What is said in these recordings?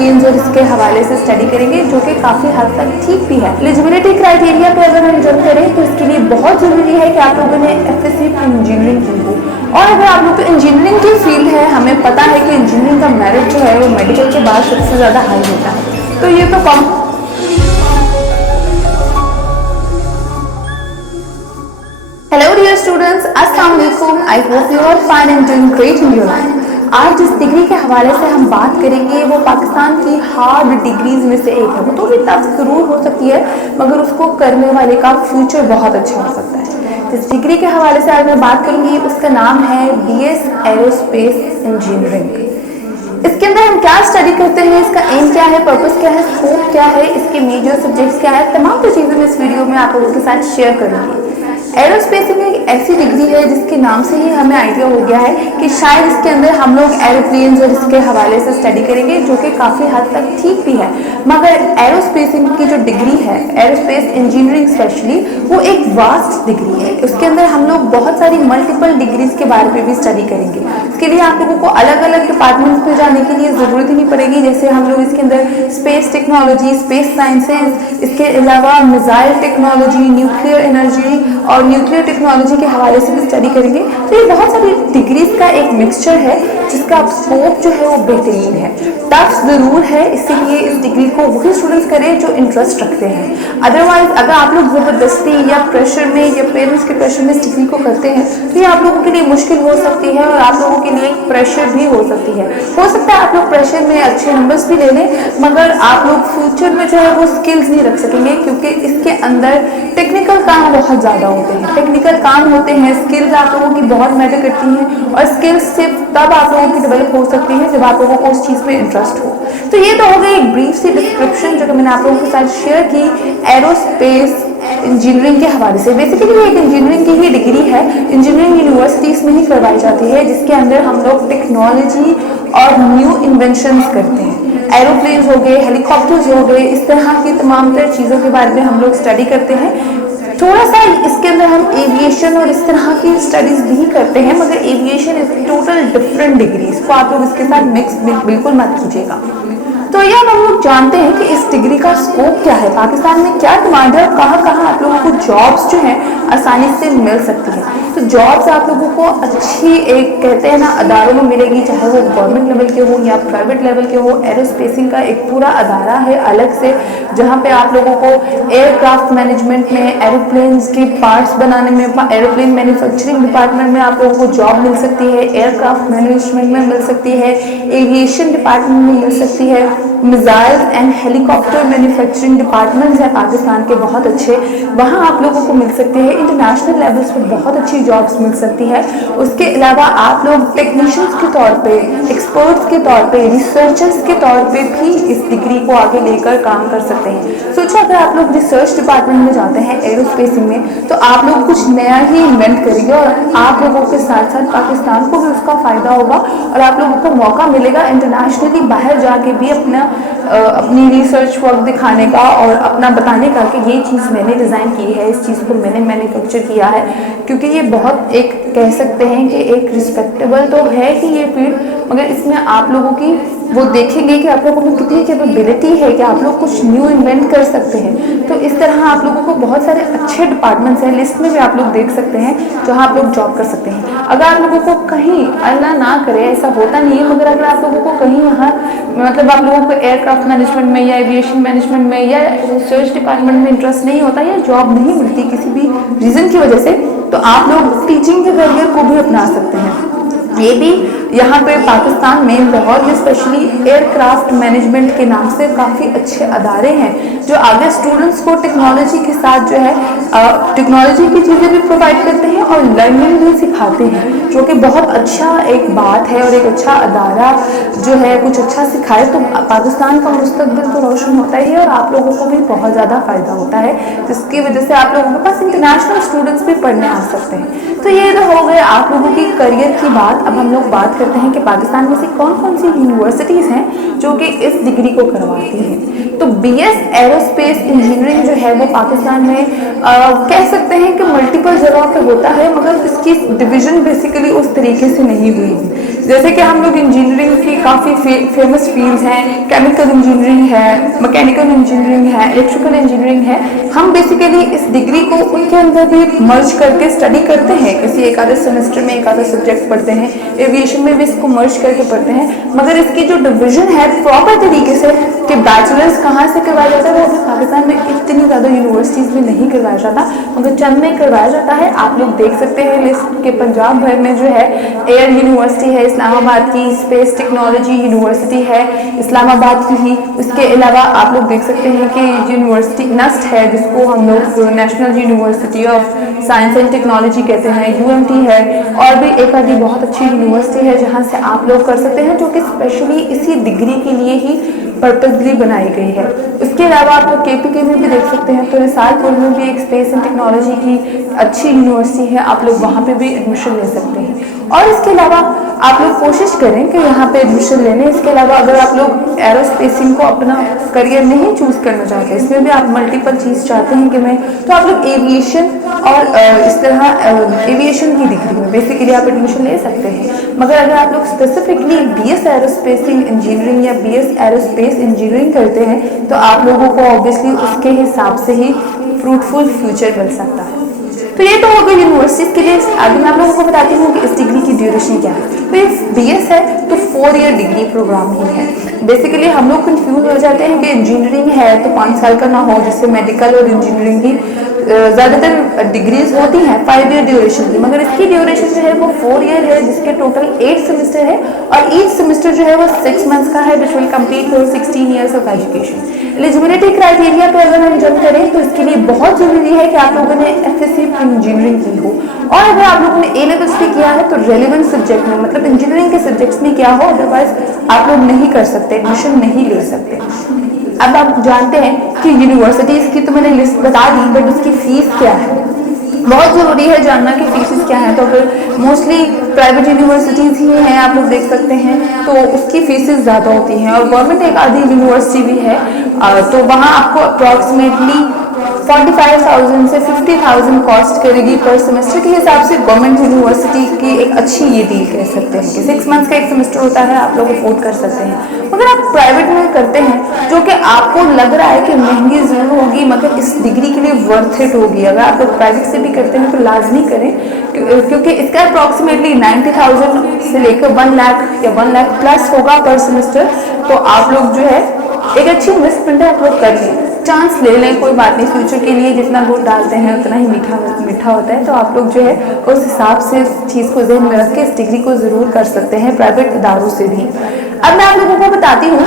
Aeroplanes और इसके हवाले से स्टडी करेंगे, जो कि काफ़ी हद तक ठीक भी है। एलिजिबिलिटी क्राइटेरिया पे अगर हम जब करें तो इसके लिए बहुत ज़रूरी है कि आप लोगों ने एफएससी इंजीनियरिंग की हो, और अगर आप लोग तो इंजीनियरिंग की फील्ड है, हमें पता है कि इंजीनियरिंग का मेरिट जो है वो मेडिकल के बाद सबसे ज़्यादा हाई होता है। तो ये तो कम। हेलो डियर स्टूडेंट्स, अस्सलाम वालेकुम। I hope you are fine and doing great in your life. आज जिस डिग्री के हवाले से हम बात करेंगे वो पाकिस्तान की हार्ड डिग्रीज में से एक है। वो थोड़ी टफ जरूर हो सकती है, मगर उसको करने वाले का फ्यूचर बहुत अच्छा हो सकता है। जिस डिग्री के हवाले से आज मैं बात करूंगी उसका नाम है बीएस एरोस्पेस इंजीनियरिंग। इसके अंदर हम क्या स्टडी करते हैं, इसका एम क्या है, पर्पस क्या है, स्कोप क्या है, इसके मेजर सब्जेक्ट्स क्या है, तमाम तो चीज़ें मैं इस वीडियो में आप लोगों के साथ शेयर करूंगी। एरोस्पेस एक ऐसी डिग्री है जिसके नाम से ही हमें आइडिया हो गया है कि शायद इसके अंदर हम लोग एरोप्लेन्स और इसके हवाले से स्टडी करेंगे, जो कि काफ़ी हद तक ठीक भी है। मगर एरोस्पेस की जो डिग्री है, एरोस्पेस इंजीनियरिंग स्पेशली, वो एक वास्ट डिग्री है। उसके अंदर हम लोग बहुत सारी मल्टीपल डिग्रीज के बारे में भी स्टडी करेंगे। इसके लिए आप लोगों को अलग अलग डिपार्टमेंट्स में जाने की लिए ज़रूरत ही नहीं पड़ेगी। जैसे हम लोग इसके अंदर स्पेस टेक्नोलॉजी, स्पेस साइंसेज, इसके अलावा मिसाइल टेक्नोलॉजी, न्यूक्लियर एनर्जी और न्यूक्लियर टेक्नोलॉजी के हवाले से भी स्टडी करेंगे। तो ये बहुत सारी डिग्रीज का एक मिक्सचर है जिसका स्कोप जो है वो बेहतरीन है। टफ ज़रूर है, इसीलिए इस डिग्री को वही स्टूडेंट्स करें जो इंटरेस्ट रखते हैं। अदरवाइज अगर आप लोग ज़बरदस्ती या प्रेशर में या पेरेंट्स के प्रेशर में इस डिग्री को करते हैं तो ये आप लोगों के लिए मुश्किल हो सकती है और आप लोगों के लिए एक प्रेशर भी हो सकती है। हो सकता है आप लोग प्रेशर में अच्छे नंबर्स भी ले लें, मगर आप लोग फ्यूचर में जो है वो स्किल्स नहीं रख सकेंगे, क्योंकि इसके अंदर टेक्निकल काम बहुत ज़्यादा होते हैं। टेक्निकल काम होते हैं, स्किल्स आप लोगों की बहुत मैटर करती हैं, और स्किल्स सिर्फ तब आप लोगों की डेवलप हो सकती है जब आप लोगों को उस चीज़ में इंटरेस्ट हो। तो ये तो हो गई एक ब्रीफ सी डिस्क्रिप्शन जो कि मैंने आप लोगों के साथ शेयर की एरोस्पेस इंजीनियरिंग के हवाले से। बेसिकली ये एक इंजीनियरिंग की ही डिग्री है, इंजीनियरिंग यूनिवर्सिटीज़ में ही करवाई जाती है, जिसके अंदर हम लोग टेक्नोलॉजी और न्यू इन्वेंशंस करते हैं। एरोप्लेन्स हो गए, हेलीकॉप्टर्स हो गए, इस तरह की तमाम तरह चीज़ों के बारे में हम लोग स्टडी करते हैं। थोड़ा सा इसके अंदर हम एविएशन और इस तरह की स्टडीज़ भी करते हैं, मगर aviation is total different degree. इसको आप लोग इसके साथ मिक्स बिल्कुल मत कीजिएगा। तो ये हम लोग जानते हैं कि इस डिग्री का स्कोप क्या है, पाकिस्तान में क्या डिमांड है और कहाँ कहाँ आप लोगों को जॉब्स जो हैं आसानी से मिल सकती है। तो जॉब्स आप लोगों को अच्छी एक कहते हैं ना अदारों में मिलेगी, चाहे वो गवर्नमेंट लेवल के हो या प्राइवेट लेवल के हो। एरोस्पेसिंग का एक पूरा अदारा है अलग से, जहाँ पे आप लोगों को एयरक्राफ्ट मैनेजमेंट में, एरोप्लेन्स के पार्ट्स बनाने में, एरोप्लेन मैन्युफैक्चरिंग डिपार्टमेंट में आप लोगों को जॉब मिल सकती है, एयरक्राफ्ट मैनेजमेंट में मिल सकती है, एविएशन डिपार्टमेंट में मिल सकती है, missile and helicopter manufacturing departments हैं पाकिस्तान के बहुत अच्छे, वहाँ आप लोगों को मिल सकते हैं। इंटरनेशनल लेवल्स पर बहुत अच्छी जॉब्स मिल सकती है। उसके अलावा आप लोग टेक्नीशियंस के तौर पे, एक्सपर्ट्स के तौर पे, रिसर्चर्स के तौर पे भी इस डिग्री को आगे लेकर काम कर सकते हैं। सोचो अगर आप लोग रिसर्च डिपार्टमेंट में जाते हैं एरोस्पेसिंग में, तो आप लोग कुछ नया ही इन्वेंट करेंगे और आप लोगों के साथ साथ पाकिस्तान को भी उसका फ़ायदा होगा और आप लोगों को मौका मिलेगा इंटरनेशनली बाहर जाके भी अपनी रिसर्च वर्क दिखाने का और अपना बताने का कि ये चीज़ मैंने डिज़ाइन की है, इस चीज़ को मैंने मैन्युफैक्चर किया है। क्योंकि ये बहुत एक कह सकते हैं कि एक रिस्पेक्टेबल तो है कि ये फील्ड, मगर इसमें आप लोगों की वो देखेंगे कि आप लोगों में कितनी कैपेबिलिटी है कि आप लोग कुछ न्यू इन्वेंट कर सकते हैं। तो इस तरह आप लोगों को बहुत सारे अच्छे डिपार्टमेंट्स हैं, लिस्ट में भी आप लोग देख सकते हैं जहां आप लोग जॉब कर सकते हैं। अगर आप लोगों को कहीं, अल्लाह ना करे ऐसा होता नहीं है, मगर अगर आप लोगों को कहीं यहाँ मतलब आप लोगों को एयरक्राफ्ट मैनेजमेंट में या एविएशन मैनेजमेंट में या रिसर्च डिपार्टमेंट में इंटरेस्ट नहीं होता या जॉब नहीं मिलती किसी भी रीज़न की वजह से, तो आप लोग टीचिंग के करियर को भी अपना सकते हैं। ये भी यहाँ पे पाकिस्तान में लाहौर में स्पेशली एयरक्राफ्ट मैनेजमेंट के नाम से काफ़ी अच्छे अदारे हैं जो आगे स्टूडेंट्स को टेक्नोलॉजी के साथ जो है टेक्नोलॉजी की चीज़ें भी प्रोवाइड करते हैं और लर्निंग भी सिखाते हैं, जो कि बहुत अच्छा एक बात है। और एक अच्छा अदारा जो है कुछ अच्छा सिखाए तो पाकिस्तान का मुस्तकबिल तो रोशन होता ही है और आप लोगों को भी बहुत ज़्यादा फ़ायदा होता है, जिसकी वजह से आप लोगों के पास इंटरनेशनल स्टूडेंट्स भी पढ़ने आ सकते हैं। तो ये तो हो गए आप लोगों की करियर की बात। अब हम लोग बात करते हैं कि पाकिस्तान में से कौन कौन सी यूनिवर्सिटीज़ हैं जो कि इस डिग्री को करवाती हैं। तो बीएस एरोस्पेस इंजीनियरिंग जो है वो पाकिस्तान में कह सकते हैं कि मल्टीपल जगहों पे होता है, मगर इसकी डिवीज़न बेसिकली उस तरीके से नहीं हुई है। जैसे कि हम लोग इंजीनियरिंग की काफ़ी फेमस फील्ड्स हैं, केमिकल इंजीनियरिंग है, मैकेनिकल इंजीनियरिंग है, इलेक्ट्रिकल इंजीनियरिंग है। हम बेसिकली इस डिग्री को उनके अंदर भी मर्ज करके स्टडी करते हैं, किसी एक आधे सेमेस्टर में एक आधा सब्जेक्ट पढ़ते हैं, एविएशन में भी इसको मर्ज करके पढ़ते हैं। मगर इसकी जो डिवीजन है प्रॉपर तरीके से कि बैचलर्स कहाँ से करवाया जाता है वो अभी पाकिस्तान में इतनी ज़्यादा यूनिवर्सिटीज़ में नहीं करवाया जाता, मगर चंद में करवाया जाता है। आप लोग देख सकते हैं लिस्ट के पंजाब भर में जो है एयर यूनिवर्सिटी है इस्लामाबाद की, स्पेस टेक्नोलॉजी यूनिवर्सिटी है इस्लामाबाद की ही। उसके अलावा आप लोग देख सकते हैं कि यूनिवर्सिटी नस्ट है जिसको हम लोग national university of science and technology कहते हैं, यूएमटी है, और भी एक आधी बहुत अच्छी यूनिवर्सिटी है जहाँ से आप लोग कर सकते हैं, जो कि स्पेशली इसी डिग्री के लिए ही पर्पसली बनाई गई है। उसके अलावा आप लोग केपीके में भी देख सकते हैं, तो रिसालपुर में भी एक स्पेस एंड टेक्नोलॉजी की अच्छी यूनिवर्सिटी है, आप लोग वहाँ पे भी एडमिशन ले सकते हैं। और इसके अलावा आप लोग कोशिश करें कि यहाँ पे एडमिशन लेने। इसके अलावा अगर आप लोग एरोस्पेसिंग को अपना करियर नहीं चूज़ करना चाहते, इसमें भी आप मल्टीपल चीज़ चाहते हैं कि मैं, तो आप लोग एविएशन और इस तरह एविएशन की डिग्री में बेसिकली आप एडमिशन ले सकते हैं। मगर अगर आप लोग स्पेसिफिकली बीएस एरोस्पेसिंग इंजीनियरिंग या बीएस एरोस्पेस इंजीनियरिंग करते हैं तो आप लोगों को ऑब्वियसली उसके हिसाब से ही फ्रूटफुल फ्यूचर मिल सकता है। तो ये तो हो गई यूनिवर्सिटीज़ के लिए। आगे मैं आप लोगों को बताती हूँ कि इस डिग्री की ड्यूरेशन क्या है। तो ये बीएस है तो 4 ईयर डिग्री प्रोग्राम ही है। बेसिकली हम लोग कंफ्यूज हो जाते हैं कि इंजीनियरिंग है तो 5 साल का ना हो, जिससे मेडिकल और इंजीनियरिंग की ज़्यादातर डिग्रीज होती हैं 5 ईयर ड्यूरेशन की, मगर इसकी ड्यूरेशन जो है वो 4 ईयर है, जिसके टोटल 8 सेमेस्टर है, और ईच सेमेस्टर जो है वो 6 मंथ्स का है, which will complete for 16 years of education. Eligibility criteria पे अगर हम जंप करें तो इसके लिए बहुत ज़रूरी है कि आप लोगों ने एफएससी इंजीनियरिंग की हो, और अगर आप लोगों ने ए लेवल्स भी किया है तो रेलिवेंट सब्जेक्ट में, मतलब इंजीनियरिंग के सब्जेक्ट्स में किया हो, अदरवाइज आप लोग नहीं कर सकते, एडमिशन नहीं ले सकते। अब आप जानते हैं कि यूनिवर्सिटीज़ की तो मैंने लिस्ट बता दी, बट उसकी फ़ीस क्या है, बहुत ज़रूरी है जानना कि फीसेस क्या है। तो अगर मोस्टली प्राइवेट यूनिवर्सिटीज़ ही हैं, आप लोग देख सकते हैं, तो उसकी फीसेस ज़्यादा होती हैं, और गवर्नमेंट एक आधी यूनिवर्सिटी भी है तो वहाँ आपको अप्रॉक्सीमेटली 45,000 से 50,000 कॉस्ट करेगी पर सेमेस्टर के हिसाब से। गवर्नमेंट यूनिवर्सिटी की एक अच्छी ये डील कह सकते हैं कि 6 मंथ्स का एक सेमेस्टर होता है, आप लोग अफोर्ड कर सकते हैं। अगर आप प्राइवेट में करते हैं जो कि आपको लग रहा है कि महंगी ज़रूर होगी मगर इस डिग्री के लिए वर्थ इट होगी, अगर आप लोग प्राइवेट से भी करते हैं तो लाजमी करें, क्योंकि इसका अप्रॉक्सीमेटली 90,000 से लेकर 1 लाख या 1 लाख प्लस होगा पर सेमेस्टर। तो आप लोग जो है एक अच्छी इन्वेस्टमेंट है, आप लोग कर लें, चांस ले लें, कोई बात नहीं, फ्यूचर के लिए जितना गुड़ डालते हैं उतना ही मीठा होता है। तो आप लोग जो है उस हिसाब से इस चीज़ को ध्यान में रख के इस डिग्री को ज़रूर कर सकते हैं प्राइवेट इदारों से भी। अब मैं आप लोगों को बताती हूँ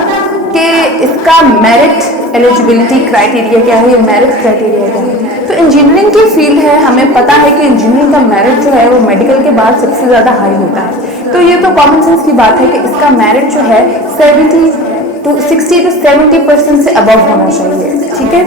कि इसका मेरिट एलिजिबिलिटी क्राइटेरिया क्या है, ये मेरिट क्राइटेरिया क्या है। तो इंजीनियरिंग की फील्ड है, हमें पता है कि इंजीनियरिंग का मेरिट जो है वो मेडिकल के बाद सबसे ज़्यादा हाई होता है। तो ये तो कॉमन सेंस की बात है कि इसका मेरिट जो है 60 to 70% से अबव होना चाहिए, ठीक है।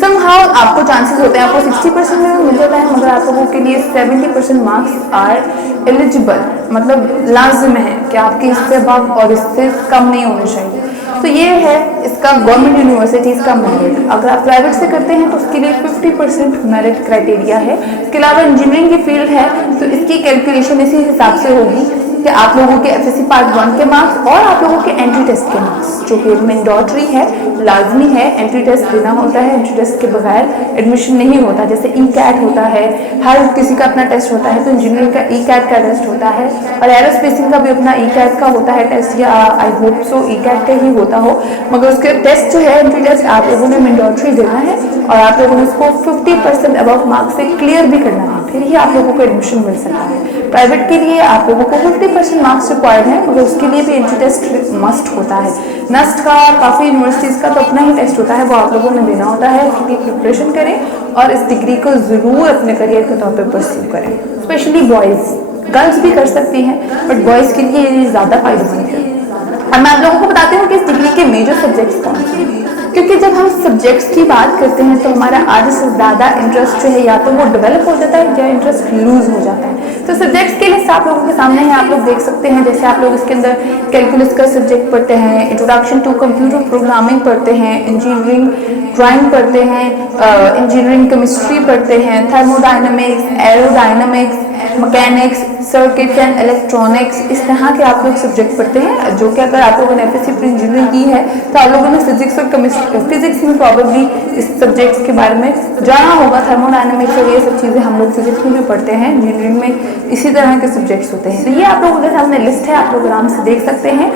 समहाउ आपको चांसेस होते हैं, आपको 60% में मिल जाता है, मगर आप लोगों के लिए 70% मार्क्स आर एलिजिबल, मतलब लाजिम है कि आपके इससे अबव और इससे कम नहीं होने चाहिए। तो ये है इसका गवर्नमेंट यूनिवर्सिटीज़ का मेरिट। अगर आप प्राइवेट से करते हैं तो उसके लिए 50% मेरिट क्राइटेरिया है। इसके अलावा इंजीनियरिंग की फील्ड है तो इसकी कैलकुलेशन इसी हिसाब से होगी कि आप लोगों के एफएससी पार्ट 1 के मार्क्स और आप लोगों के एंट्री टेस्ट के मार्क्स, जो कि मैंडेटरी है, लाजमी है, एंट्री टेस्ट देना होता है, एंट्री टेस्ट के बगैर एडमिशन नहीं होता। जैसे ई कैट होता है, हर किसी का अपना टेस्ट होता है, तो इंजीनियरिंग का ई कैट का टेस्ट होता है, और एरोस्पेसिंग का भी अपना ई कैट का होता है टेस्ट, या I hope so E cat का ही होता हो, मगर उसके टेस्ट जो है एंट्री टेस्ट आप लोगों ने मैंडेटरी देना है, और आप लोगों ने उसको 50% अबव मार्क्स से क्लियर भी करना है, फिर ही आप लोगों को एडमिशन मिल सकता है। प्राइवेट के लिए आप लोगों को 50% मार्क्स रिक्वायर्ड है, मगर उसके लिए भी एंट्री टेस्ट मस्ट होता है। नस्ट का काफ़ी यूनिवर्सिटीज़ का तो अपना ही टेस्ट होता है, वो आप लोगों ने देना होता है। उसकी प्रिपरेशन करें और इस डिग्री को ज़रूर अपने करियर के तौर पर परस्यू करें। स्पेशली बॉयज़, गर्ल्स भी कर सकती हैं, बट बॉयज़ के लिए ये ज़्यादा फायदेमंद है। अब मैं आप लोगों को बताती हूँ कि इस डिग्री के मेजर सब्जेक्ट्स कौन से हैं, क्योंकि जब हम सब्जेक्ट्स की बात करते हैं तो हमारा आधे से ज़्यादा इंटरेस्ट जो है या तो वो डेवलप हो जाता है या इंटरेस्ट लूज हो जाता है। तो सब्जेक्ट्स के लिस्ट आप लोगों के सामने है, आप लोग देख सकते हैं। जैसे आप लोग इसके अंदर कैलकुलस का सब्जेक्ट पढ़ते हैं, इंट्रोडक्शन टू कंप्यूटर प्रोग्रामिंग पढ़ते हैं, इंजीनियरिंग ड्राइंग पढ़ते हैं, इंजीनियरिंग केमिस्ट्री पढ़ते हैं, thermodynamics, aerodynamics, mechanics, circuit and electronics, इस तरह के आप लोग सब्जेक्ट पढ़ते हैं। जो कि अगर आप लोगों ने एफएससी फॉर इंजीनियरिंग की है तो आप लोगों ने फिजिक्स और केमिस्ट्री, फिजिक्स में प्रॉब्लली इस सब्जेक्ट्स के बारे में जाना होगा। थर्मोडाइनमिक्स और ये सब चीज़ें हम लोग फिजिक्स में भी पढ़ते हैं, इंजीनियरिंग में इसी तरह के सब्जेक्ट्स होते हैं। तो ये आप लोगों के सामने लिस्ट है, आप लोग आराम से देख सकते हैं।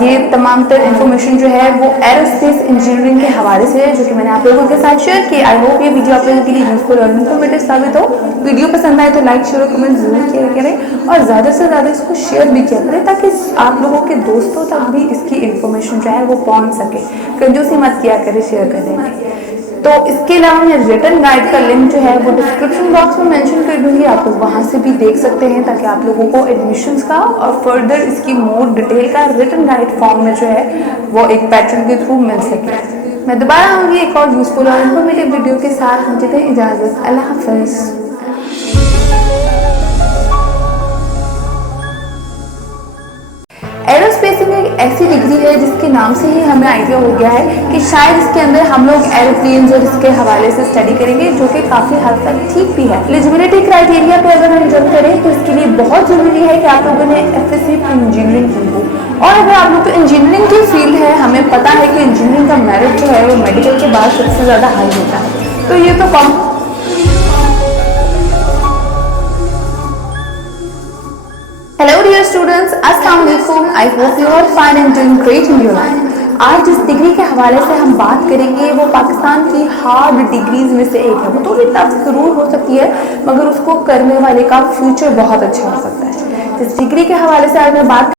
ये तमाम तर इन्फॉर्मेशन जो है वो एरोस्पेस इंजीनियरिंग के हवाले से है, जो कि मैंने आप लोगों के साथ शेयर की। आई होप ये वीडियो आप लोगों के लिए यूजफुल और इन्फॉर्मेटिव साबित हो। वीडियो पसंद आए तो लाइक, शेयर और कमेंट जरूर किया करें और ज़्यादा से ज़्यादा इसको शेयर भी किया करें ताकि आप लोगों के दोस्तों तक भी इसकी इन्फॉर्मेशन जो है वो पहुँच सके। कंजूसी मत किया करें शेयर करने में। तो इसके अलावा मैं रिटर्न गाइड का लिंक जो है वो डिस्क्रिप्शन बॉक्स में मेंशन कर दूंगी, आप लोग वहाँ से भी देख सकते हैं ताकि आप लोगों को एडमिशन्स का और फर्दर इसकी मोर डिटेल का रिटर्न गाइड फॉर्म में जो है वो एक पैटर्न के थ्रू मिल सके। मैं दोबारा आऊँगी एक और यूजफुल और इन्फॉर्मेटिव वीडियो के साथ। मुझे दें इजाज़त। अल्लाह हाफ़िज़। एरोस्पेसिंग एक ऐसी डिग्री है जिसके नाम से ही हमें आइडिया हो गया है कि शायद इसके अंदर हम लोग एरोप्लेन्स और इसके हवाले से स्टडी करेंगे, जो कि काफ़ी हद तक ठीक भी है। एलिजिबिलिटी क्राइटेरिया पे अगर हम जब करें तो इसके लिए बहुत ज़रूरी है कि आप लोगों ने एफएससी फॉर इंजीनियरिंग की हो। और अगर आप लोग तो इंजीनियरिंग की फील्ड है, हमें पता है कि इंजीनियरिंग का मेरिट जो है वो मेडिकल के बाद सबसे ज़्यादा हाई होता है। तो ये तो कम Hello dear students, अस्सलाम वालेकुम। I hope you are fine and doing great in your life. आज जिस डिग्री के हवाले से हम बात करेंगे वो पाकिस्तान की हार्ड डिग्रीज में से एक है। वो थोड़ी टफ जरूर हो सकती है मगर उसको करने वाले का फ्यूचर बहुत अच्छा हो सकता है। जिस डिग्री के हवाले से आज मैं बात